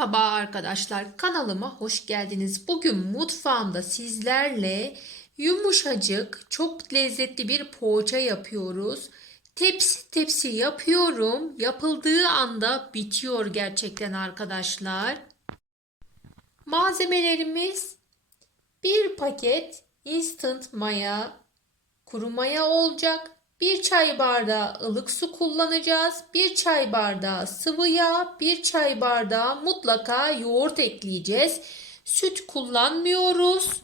Merhaba arkadaşlar kanalıma hoş geldiniz. Bugün mutfağımda sizlerle yumuşacık çok lezzetli bir poğaça yapıyoruz. Tepsi tepsi yapıyorum. Yapıldığı anda bitiyor gerçekten arkadaşlar. Malzemelerimiz bir paket instant maya, kuru maya olacak. Bir çay bardağı ılık su kullanacağız. Bir çay bardağı sıvı yağ, bir çay bardağı mutlaka yoğurt ekleyeceğiz. Süt kullanmıyoruz.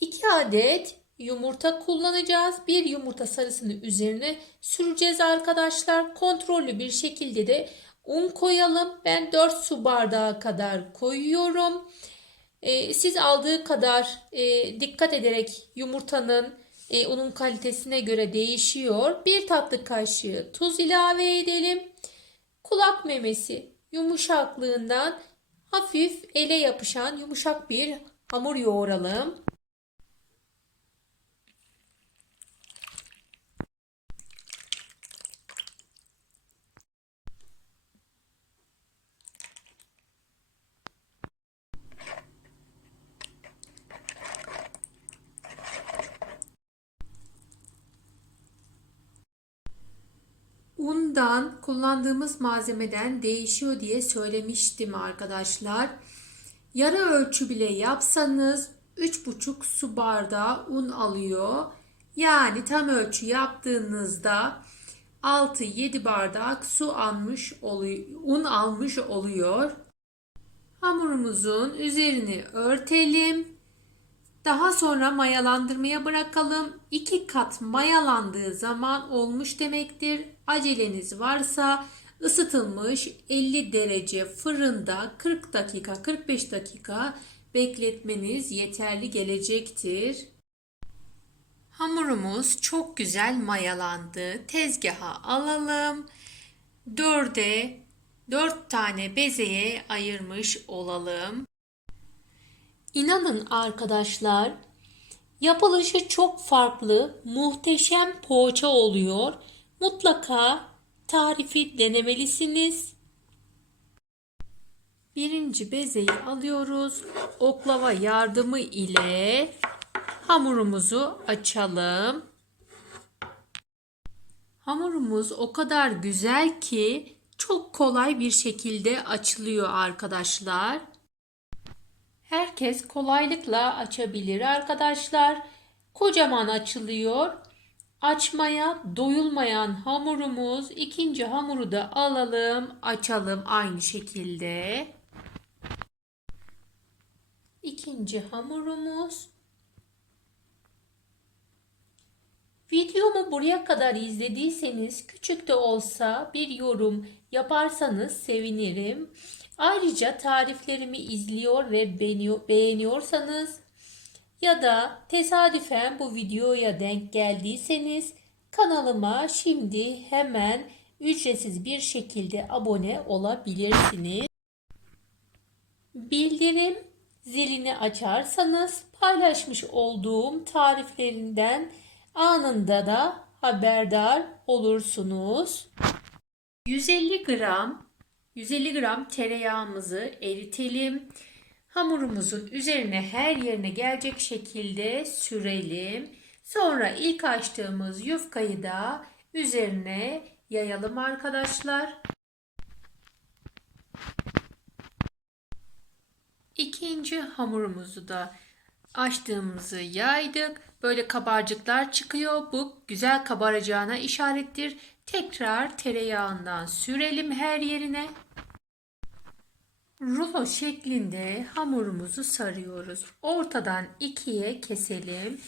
2 adet yumurta kullanacağız. Bir yumurta sarısını üzerine süreceğiz arkadaşlar. Kontrollü bir şekilde de un koyalım. Ben 4 su bardağı kadar koyuyorum. Ee, siz aldığı kadar e, dikkat ederek yumurtanın e, unun kalitesine göre değişiyor. Bir tatlı kaşığı tuz ilave edelim. Kulak memesi yumuşaklığından hafif ele yapışan yumuşak bir hamur yoğuralım. Undan kullandığımız malzemeden değişiyor diye söylemiştim arkadaşlar. Yarı ölçü bile yapsanız 3,5 su bardağı un alıyor. Yani tam ölçü yaptığınızda 6-7 bardak su almış oluyor, un almış oluyor. Hamurumuzun üzerini örtelim. Daha sonra mayalandırmaya bırakalım. 2 kat mayalandığı zaman olmuş demektir. Aceleniz varsa ısıtılmış 50 derece fırında 40 dakika 45 dakika bekletmeniz yeterli gelecektir. Hamurumuz çok güzel mayalandı. Tezgaha alalım. Dörde 4 tane bezeye ayırmış olalım. İnanın arkadaşlar yapılışı çok farklı, muhteşem poğaça oluyor. Mutlaka tarifi denemelisiniz. Birinci bezeyi alıyoruz. Oklava yardımı ile hamurumuzu açalım. Hamurumuz o kadar güzel ki çok kolay bir şekilde açılıyor arkadaşlar. Herkes kolaylıkla açabilir arkadaşlar. Kocaman açılıyor. Açmaya doyulmayan hamurumuz. ikinci hamuru da alalım, açalım aynı şekilde. İkinci hamurumuz. Videomu buraya kadar izlediyseniz küçük de olsa bir yorum yaparsanız sevinirim. Ayrıca tariflerimi izliyor ve beğeniyorsanız ya da tesadüfen bu videoya denk geldiyseniz kanalıma şimdi hemen ücretsiz bir şekilde abone olabilirsiniz. Bildirim zilini açarsanız paylaşmış olduğum tariflerinden anında da haberdar olursunuz. 150 gram 150 gram tereyağımızı eritelim. Hamurumuzun üzerine her yerine gelecek şekilde sürelim. Sonra ilk açtığımız yufkayı da üzerine yayalım arkadaşlar. İkinci hamurumuzu da açtığımızı yaydık. Böyle kabarcıklar çıkıyor. Bu güzel kabaracağına işarettir. Tekrar tereyağından sürelim her yerine. Rulo şeklinde hamurumuzu sarıyoruz. Ortadan ikiye keselim.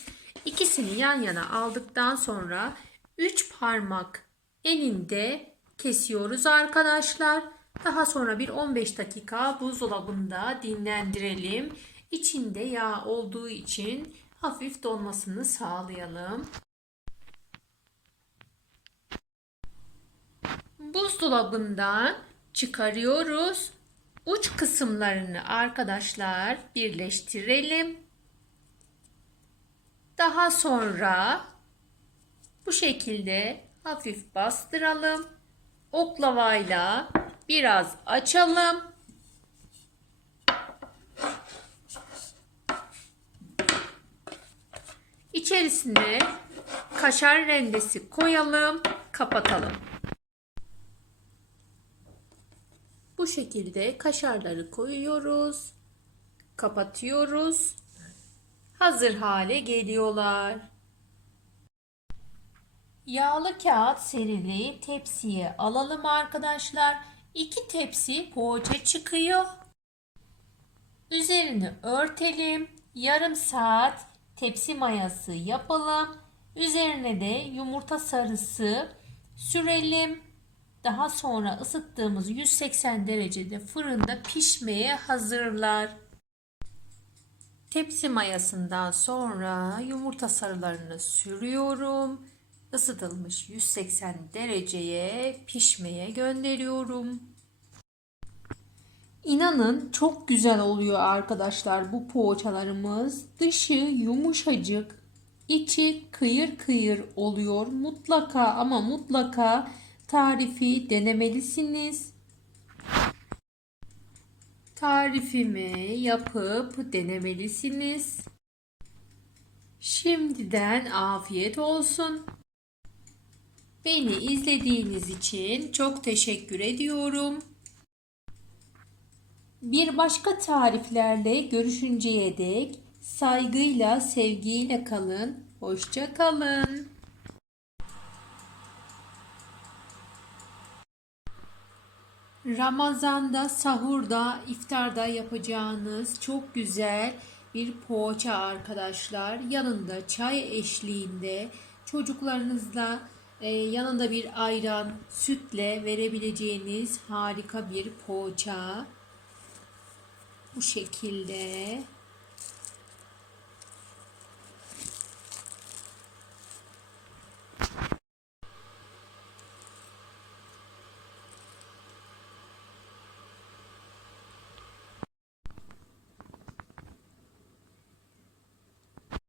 İkisini yan yana aldıktan sonra 3 parmak eninde kesiyoruz arkadaşlar. Daha sonra bir 15 dakika buzdolabında dinlendirelim. İçinde yağ olduğu için hafif donmasını sağlayalım. Buzdolabından çıkarıyoruz. Uç kısımlarını arkadaşlar birleştirelim. Daha sonra bu şekilde hafif bastıralım. Oklavayla biraz açalım. İçerisine kaşar rendesi koyalım, kapatalım. Bu şekilde kaşarları koyuyoruz, kapatıyoruz. Hazır hale geliyorlar. Yağlı kağıt serili tepsiye alalım arkadaşlar. İki tepsi poğaça çıkıyor. Üzerini örtelim. Yarım saat tepsi mayası yapalım. Üzerine de yumurta sarısı sürelim. Daha sonra ısıttığımız 180 derecede fırında pişmeye hazırlar. Tepsi mayasından sonra yumurta sarılarını sürüyorum. Isıtılmış 180 dereceye pişmeye gönderiyorum. İnanın çok güzel oluyor arkadaşlar bu poğaçalarımız. Dışı yumuşacık, içi kıyır kıyır oluyor. Mutlaka ama mutlaka tarifi denemelisiniz. Tarifimi yapıp denemelisiniz. Şimdiden afiyet olsun. Beni izlediğiniz için çok teşekkür ediyorum. Bir başka tariflerle görüşünceye dek saygıyla, sevgiyle kalın. Hoşça kalın. Ramazanda, sahurda, iftarda yapacağınız çok güzel bir poğaça arkadaşlar. Yanında çay eşliğinde çocuklarınızla e, yanında bir ayran, sütle verebileceğiniz harika bir poğaça. Bu şekilde